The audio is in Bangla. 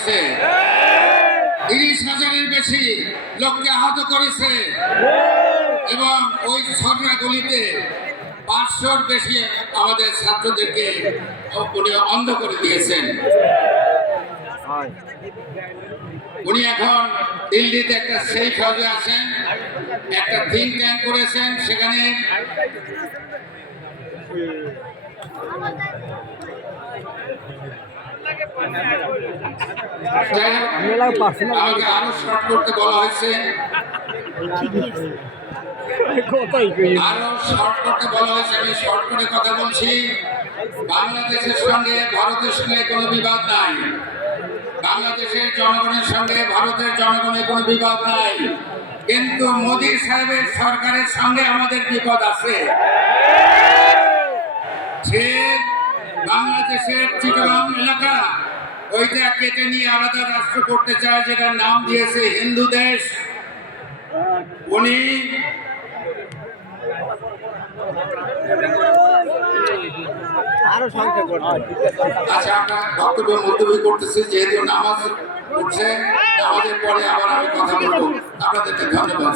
করেছে। তিরিশ হাজারের বেশি লোককে আহত করেছে। এবং ওই ছড়নাগুলিতে পাঁচশোর বেশি আমাদের ছাত্রদেরকে উনি অন্ধ করে দিয়েছেন। উনি এখন দিল্লিতে একটা সেফ হাউসে আছেন, একটা থিঙ্ক ট্যাঙ্ক করেছেন, সেখানে আমাকে আরও শর্ট করতে বলা হয়েছে। আরও শর্ট করতে বলা হয়েছে, আমি শর্ট করে কথা বলছি। বাংলাদেশের সঙ্গে ভারতের সঙ্গে কোনো বিবাদ নাই। বাংলাদেশের জনগণের সঙ্গে ভারতের জনগণের কোনো বিবাদ নাই। কিন্তু মোদী সাহেবের সরকারের সঙ্গে আমাদের বিপদ আছে। সে বাংলাদেশের চিটগাং এলাকা ওইটা কেটে নিয়ে আলাদা রাষ্ট্র করতে চায় যেটার নাম দিয়েছে হিন্দু দেশ। উনি আরও আচ্ছা আমরা বক্তব্য মুলতবি করতেছি যেহেতু নামাজ উঠছে নামাজের পরে আবার আমি কথা বলব। আপনাদেরকে ধন্যবাদ